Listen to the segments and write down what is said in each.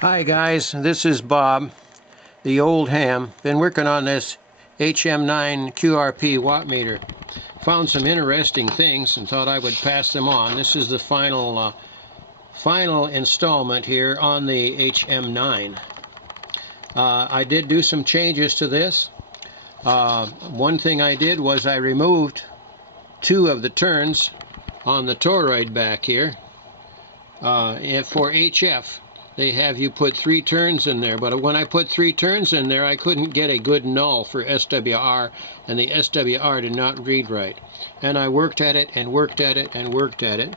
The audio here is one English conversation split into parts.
Hi guys, this is Bob, the old ham. Been working on this Hm9 Qrp Wattmeter. Found some interesting things and thought I would pass them on. This is the final installment here on the Hm9. I did do some changes to this. One thing I did was I removed two of the turns on the toroid back here. And for HF, they have you put 3 turns in there, but when I put 3 turns in there, I couldn't get a good null for SWR, and the SWR did not read right. And I worked at it and worked at it and worked at it.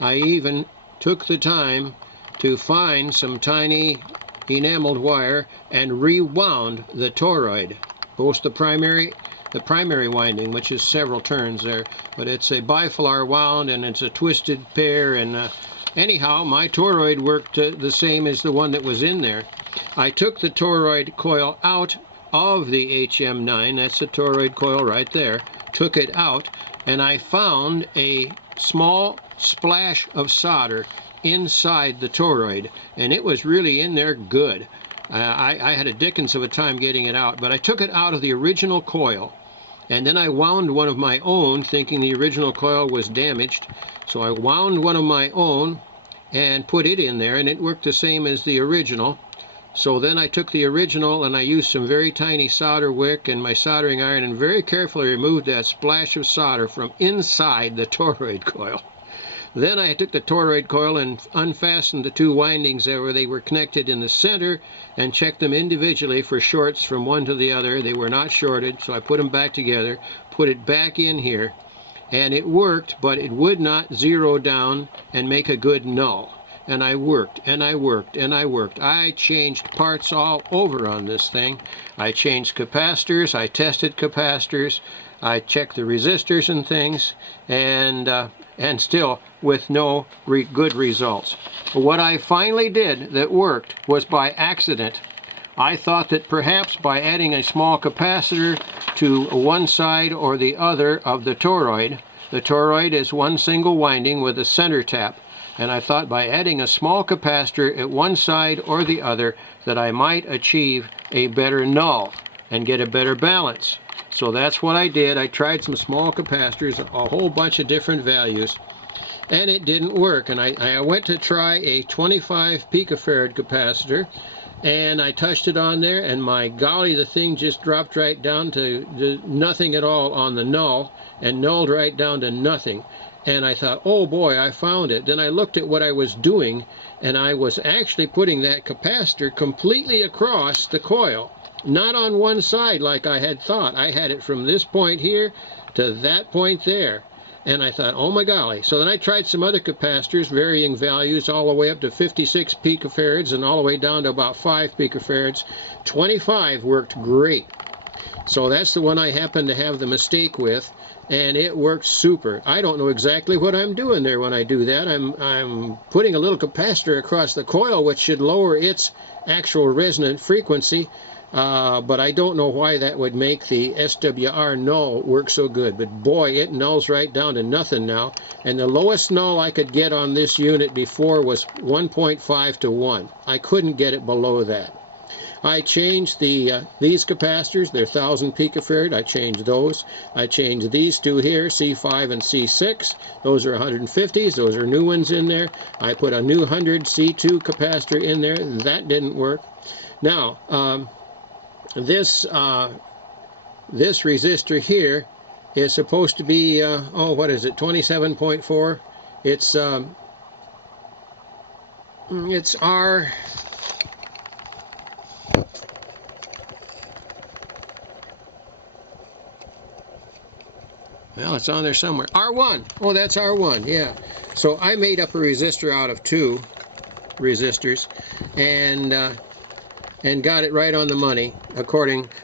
I even took the time to find some tiny enameled wire and rewound the toroid, both the primary winding, which is several turns there, but it's a bifilar wound and it's a twisted pair, and anyhow, my toroid worked the same as the one that was in there. I took the toroid coil out of the Hm9, that's the toroid coil right there, took it out, and I found a small splash of solder inside the toroid, and it was really in there good. I had a dickens of a time getting it out, but I took it out of the original coil, and then I wound one of my own, thinking the original coil was damaged. So I wound one of my own and put it in there, and it worked the same as the original. So then I took the original and I used some very tiny solder wick and my soldering iron and very carefully removed that splash of solder from inside the toroid coil. Then I took the toroid coil and unfastened the 2 windings where they were connected in the center and checked them individually for shorts from one to the other. They were not shorted, so I put them back together, put it back in here, and it worked, but it would not zero down and make a good null. And I worked, and I worked, and I worked. I changed parts all over on this thing. I changed capacitors, I tested capacitors, I checked the resistors and things, and still with no good results. What I finally did that worked was by accident. I thought that perhaps by adding a small capacitor to one side or the other of the toroid is one single winding with a center tap, and I thought by adding a small capacitor at one side or the other that I might achieve a better null and get a better balance. So that's what I did. I tried some small capacitors, a whole bunch of different values, and it didn't work. And I went to try a 25 picofarad capacitor, and I touched it on there, and my golly, the thing just dropped right down to nothing at all on the null, and nulled right down to nothing. And I thought, oh boy, I found it. Then I looked at what I was doing, and I was actually putting that capacitor completely across the coil. Not on one side like I had thought. I had it from this point here to that point there. And I thought, oh my golly. So then I tried some other capacitors, varying values, all the way up to 56 picofarads and all the way down to about 5 picofarads. 25 worked great. So that's the one I happened to have the mistake with, and it worked super. I don't know exactly what I'm doing there when I do that. I'm putting a little capacitor across the coil, which should lower its actual resonant frequency. But I don't know why that would make the SWR null work so good. But boy, it nulls right down to nothing now. And the lowest null I could get on this unit before was 1.5 to 1. I couldn't get it below that. I changed these capacitors. They're 1000 picofarad. I changed those. I changed these two here, C5 and C6. Those are 150s. Those are new ones in there. I put a new 100 C2 capacitor in there. That didn't work. Now, this resistor here is supposed to be oh, what is it, 27.4. It's R, well, it's on there somewhere, R1. Oh, that's R1. Yeah, so I made up a resistor out of 2 resistors, and got it right on the money,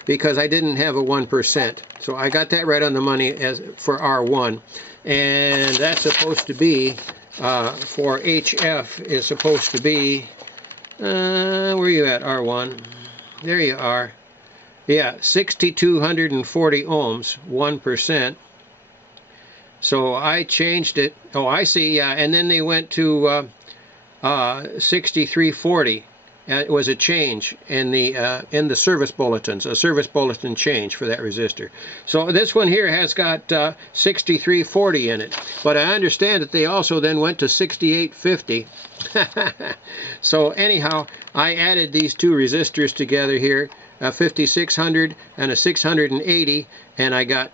because I didn't have a 1%. So I got that right on the money as for R1. And that's supposed to be, for HF, is supposed to be, where are you at, R1? There you are. Yeah, 6,240 ohms, 1%. So I changed it. Oh, I see, yeah. And then they went to 6340. it was a change in the service bulletins, a service bulletin change for that resistor. So this one here has got 6340 in it, but I understand that they also then went to 6850. So anyhow, I added these two resistors together here, a 5600 and a 680, and I got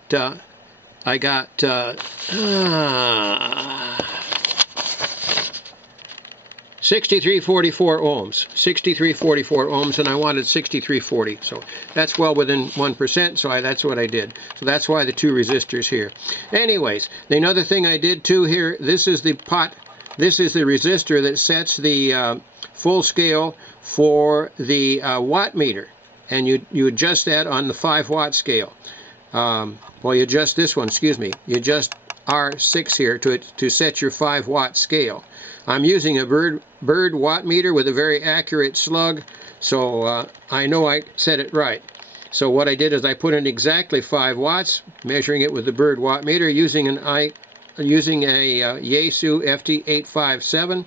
6344 ohms, 6344 ohms, and I wanted 6340. So that's well within 1%, so that's what I did. So that's why the two resistors here. Anyways, another thing I did too here, this is the resistor that sets the full scale for the wattmeter, and you adjust that on the 5-watt scale. Well, you adjust this one, excuse me, you adjust R6 here to set your 5-watt scale. I'm using a bird wattmeter with a very accurate slug, so I know I set it right. So what I did is I put in exactly 5 watts, measuring it with the bird wattmeter using a Yaesu FT857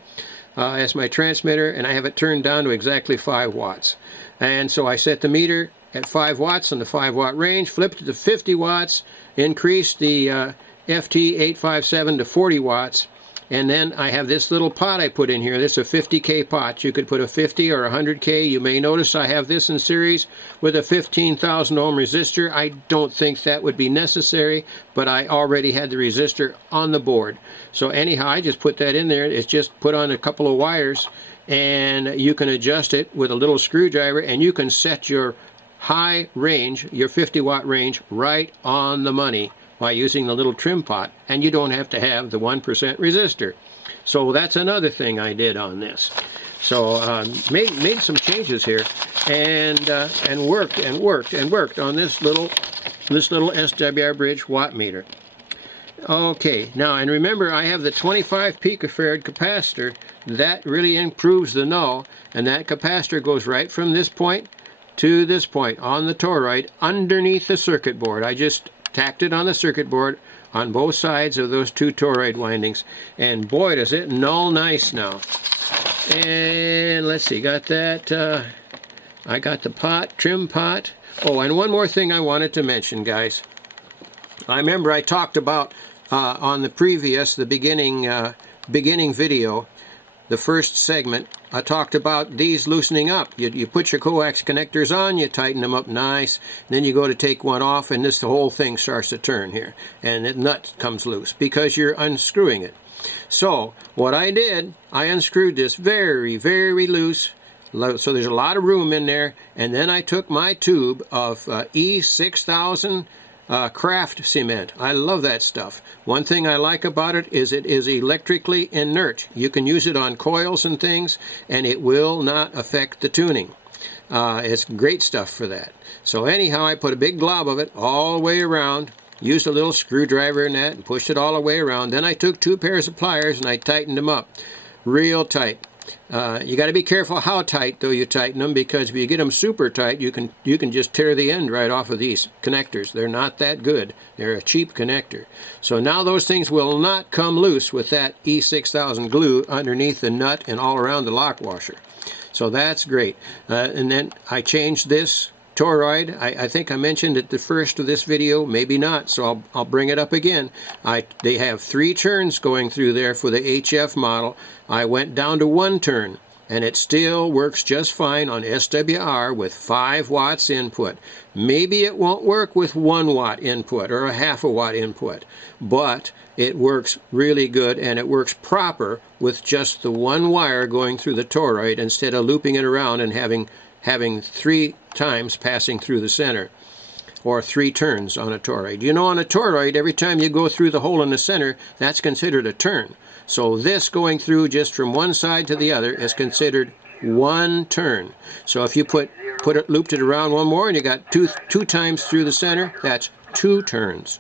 as my transmitter, and I have it turned down to exactly 5 watts. And so I set the meter at 5 watts on the 5-watt range, flipped it to 50 watts, increased the FT857 to 40 watts, and then I have this little pot I put in here. This is a 50K pot. You could put a 50 or 100K. You may notice I have this in series with a 15,000 ohm resistor. I don't think that would be necessary, but I already had the resistor on the board. So anyhow, I just put that in there. It's just put on a couple of wires, and you can adjust it with a little screwdriver, and you can set your high range, your 50-watt range, right on the money by using the little trim pot, and you don't have to have the 1% resistor. So that's another thing I did on this. So made some changes here, and worked on this little SWR bridge wattmeter. Okay, now, and remember, I have the 25 picofarad capacitor. That really improves the null, and that capacitor goes right from this point to this point on the toroid underneath the circuit board. I just tacked it on the circuit board on both sides of those two toroid windings, and boy, does it null nice now. And let's see, got that. I got the pot, trim pot. Oh, and one more thing I wanted to mention, guys. I remember I talked about on the beginning video, the first segment, I talked about these loosening up. You put your coax connectors on, you tighten them up nice, then you go to take one off, and the whole thing starts to turn here, and the nut comes loose because you're unscrewing it. So what I did, I unscrewed this very, very loose, so there's a lot of room in there, and then I took my tube of E6000 craft cement. I love that stuff. One thing I like about it is electrically inert. You can use it on coils and things, and it will not affect the tuning. It's great stuff for that. So anyhow, I put a big glob of it all the way around, used a little screwdriver in that, and pushed it all the way around. Then I took 2 pairs of pliers and I tightened them up real tight. You got to be careful how tight, though, you tighten them, because if you get them super tight, you can just tear the end right off of these connectors. They're not that good. They're a cheap connector. So now those things will not come loose with that E6000 glue underneath the nut and all around the lock washer. So that's great. And then I changed this toroid. I think I mentioned at the first of this video, maybe not, so I'll bring it up again. They have 3 turns going through there for the HF model. I went down to 1 turn, and it still works just fine on SWR with 5 watts input. Maybe it won't work with 1 watt input or a half a watt input, but it works really good, and it works proper with just the 1 wire going through the toroid instead of looping it around and having 3 times passing through the center, or 3 turns on a toroid. You know, on a toroid, every time you go through the hole in the center, that's considered a turn. So this going through just from one side to the other is considered 1 turn. So if you looped it around one more and you got two times through the center, that's 2 turns.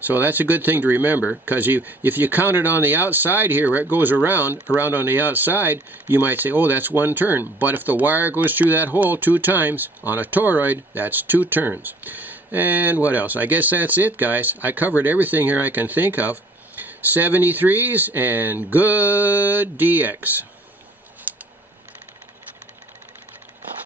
So that's a good thing to remember, because if you count it on the outside here, where it goes around on the outside, you might say, oh, that's 1 turn. But if the wire goes through that hole 2 times on a toroid, that's 2 turns. And what else? I guess that's it, guys. I covered everything here I can think of. 73s and good DX.